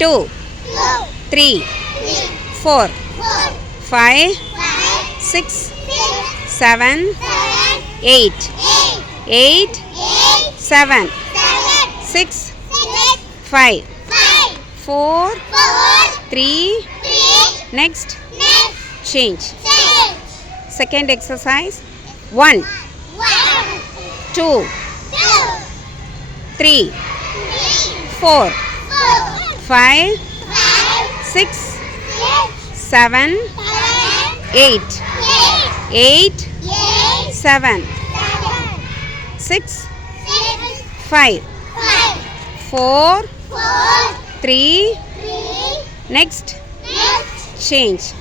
2, 3, 4, 5, 6, 7, 8, 8, 7, 6, 5, 4, 3, next, change. Second exercise, 1, 2, 3, 4, 5, 6, 7, 8, 8, 7, 6, 5, 4, 3, next, change.